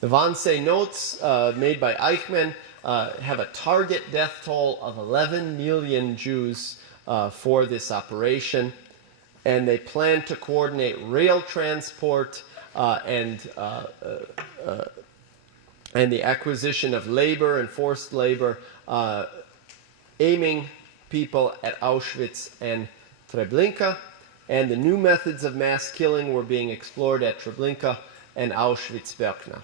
The Wannsee notes made by Eichmann have a target death toll of 11 million Jews for this operation, and they plan to coordinate rail transport and the acquisition of labor and forced labor, aiming people at Auschwitz and Treblinka, and the new methods of mass killing were being explored at Treblinka and Auschwitz-Birkenau.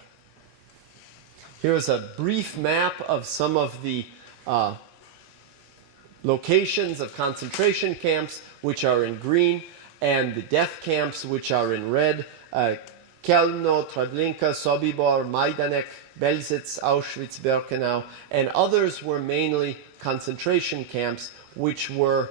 Here's a brief map of some of the locations of concentration camps, which are in green, and the death camps, which are in red. Kelno, Treblinka, Sobibor, Majdanek, Belzec, Auschwitz, Birkenau, and others were mainly concentration camps, which were,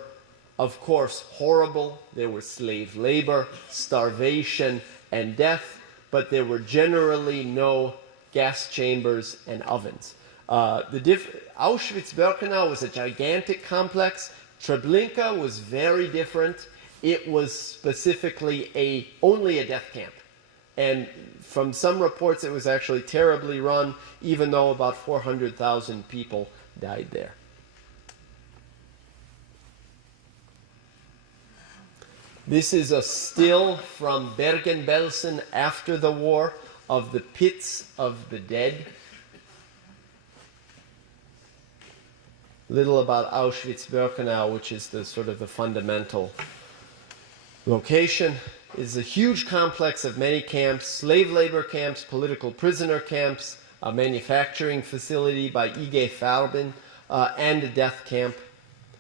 of course, horrible. There was slave labor, starvation, and death, but there were generally no gas chambers and ovens. Auschwitz-Birkenau was a gigantic complex. Treblinka was very different. It was specifically only a death camp. And from some reports, it was actually terribly run, even though about 400,000 people died there. This is a still from Bergen-Belsen after the war of the pits of the dead. Little about Auschwitz-Birkenau, which is the sort of the fundamental location. Is a huge complex of many camps, slave labor camps, political prisoner camps, a manufacturing facility by IG Farben, and a death camp.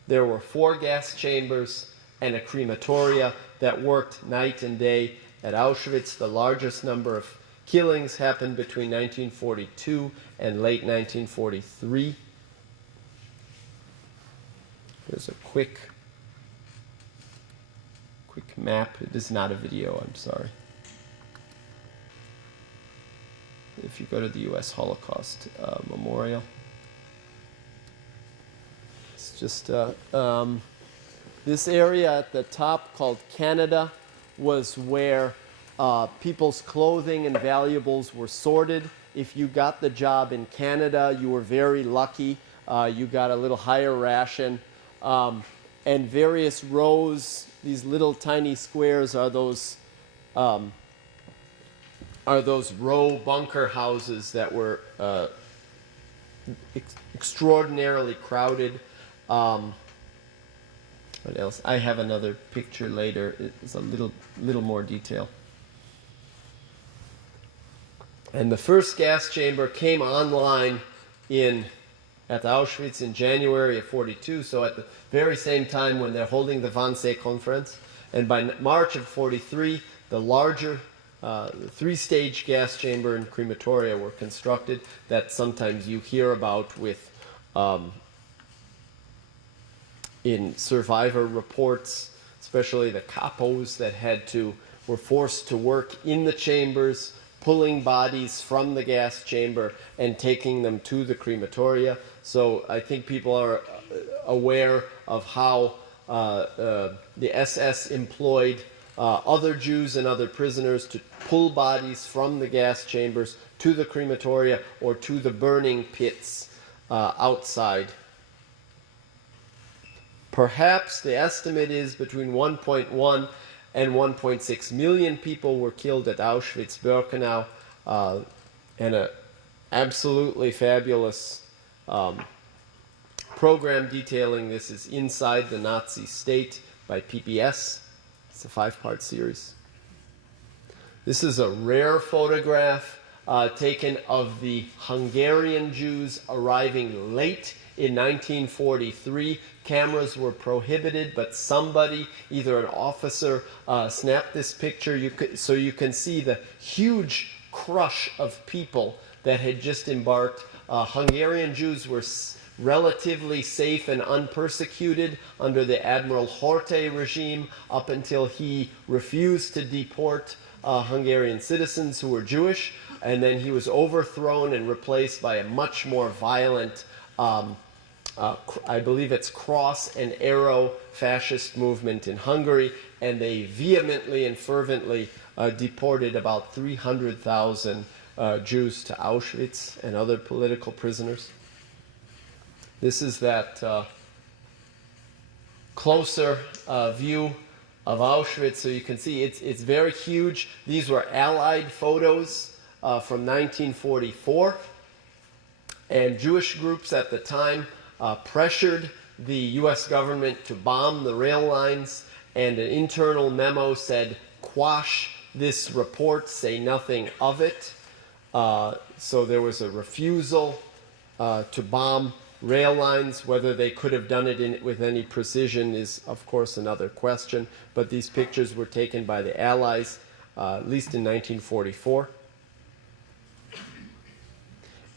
There were 4 gas chambers and a crematoria that worked night and day at Auschwitz. The largest number of killings happened between 1942 and late 1943. Here's a quick map. It is not a video, I'm sorry. If you go to the S Holocaust Memorial. It's just this area at the top called Canada was where people's clothing and valuables were sorted. If you got the job in Canada, you were very lucky. You got a little higher ration. And various rows, these little tiny squares are those row bunker houses that were extraordinarily crowded. What else? I have another picture later. It's a little more detail. And the first gas chamber came online at Auschwitz in January of 42, so at the very same time when they're holding the Wannsee conference. And by March of 43, the larger 3-stage gas chamber and crematoria were constructed that sometimes you hear about with in survivor reports, especially the capos that were forced to work in the chambers, pulling bodies from the gas chamber and taking them to the crematoria. So I think people are aware of how the SS employed other Jews and other prisoners to pull bodies from the gas chambers to the crematoria or to the burning pits outside. Perhaps the estimate is between 1.1 and 1.6 million people were killed at Auschwitz-Birkenau, and an absolutely fabulous program detailing this is Inside the Nazi State by PBS. It's a 5-part series. This is a rare photograph taken of the Hungarian Jews arriving late in 1943. Cameras were prohibited, but somebody, either an officer, snapped this picture. So you can see the huge crush of people that had just embarked. Hungarian Jews were relatively safe and unpersecuted under the Admiral Horthy regime up until he refused to deport Hungarian citizens who were Jewish, and then he was overthrown and replaced by a much more violent I believe it's Cross and Arrow fascist movement in Hungary, and they vehemently and fervently deported about 300,000 Jews to Auschwitz and other political prisoners. This is that closer view of Auschwitz, so you can see it's very huge. These were Allied photos from 1944, and Jewish groups at the time pressured the U.S. government to bomb the rail lines, and an internal memo said, "Quash this report, say nothing of it." So there was a refusal to bomb rail lines. Whether they could have done it with any precision is, of course, another question. But these pictures were taken by the Allies, at least in 1944.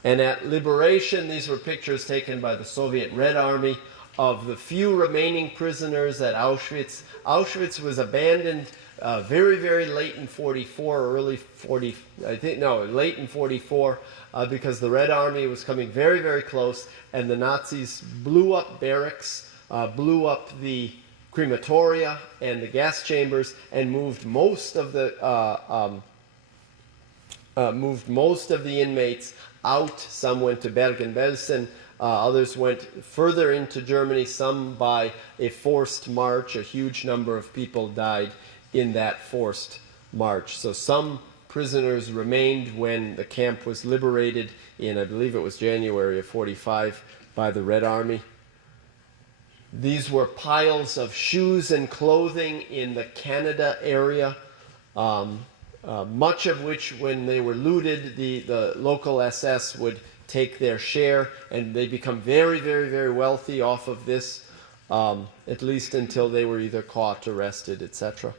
And at liberation, these were pictures taken by the Soviet Red Army of the few remaining prisoners at Auschwitz. Auschwitz was abandoned very, very late in 44, late in 44, because the Red Army was coming very, very close, and the Nazis blew up barracks, blew up the crematoria and the gas chambers, and moved most of the inmates out. Some went to Bergen-Belsen. Others went further into Germany, some by a forced march. A huge number of people died in that forced march. So some prisoners remained when the camp was liberated in, I believe it was January of 45, by the Red Army. These were piles of shoes and clothing in the Canada area, much of which, when they were looted, the local SS would take their share, and they become very, very, very wealthy off of this, at least until they were either caught, arrested, etc.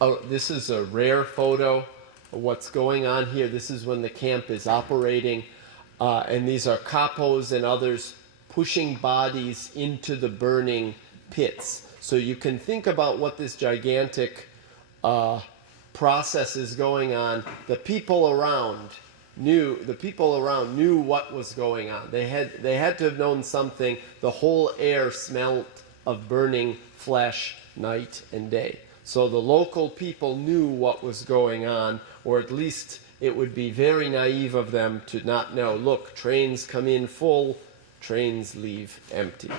Oh, this is a rare photo of what's going on here. This is when the camp is operating, and these are capos and others pushing bodies into the burning pits. So you can think about what this gigantic process is going on. The people around knew what was going on. They had to have known something. The whole air smelled of burning flesh night and day. So the local people knew what was going on, or at least it would be very naive of them to not know. Look, trains come in full, trains leave empty.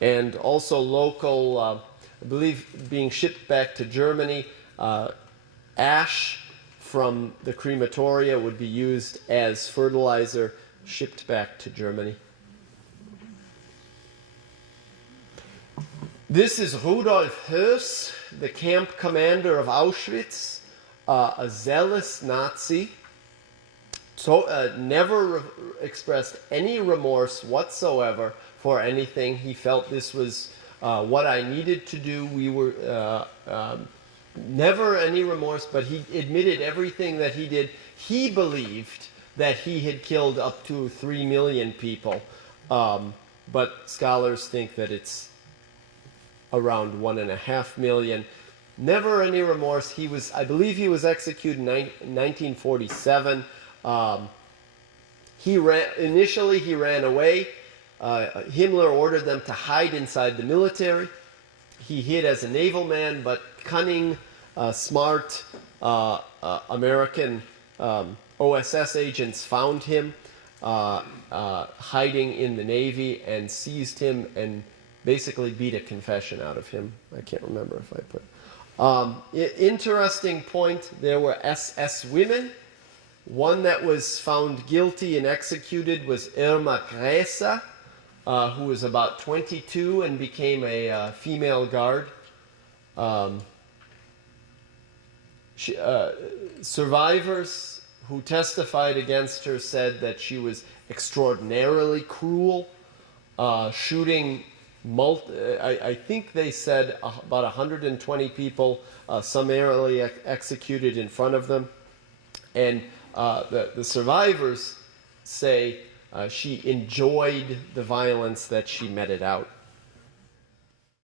And also local, I believe, being shipped back to Germany, ash from the crematoria would be used as fertilizer, shipped back to Germany. This is Rudolf Höss, the camp commander of Auschwitz, a zealous Nazi, never expressed any remorse whatsoever for anything. He felt this was what I needed to do. We were never any remorse, but he admitted everything that he did. He believed that he had killed up to 3 million people, but scholars think that it's around 1.5 million. Never any remorse. I believe he was executed in 1947. Initially he ran away. Himmler ordered them to hide inside the military. He hid as a naval man, but cunning, smart American OSS agents found him hiding in the Navy and seized him and basically beat a confession out of him. I can't remember if I put interesting point, there were SS women. One that was found guilty and executed was Irma Gresa, who was about 22 and became a female guard. Survivors who testified against her said that she was extraordinarily cruel, shooting I think they said about 120 people summarily executed in front of them. And the survivors say she enjoyed the violence, that she meted out.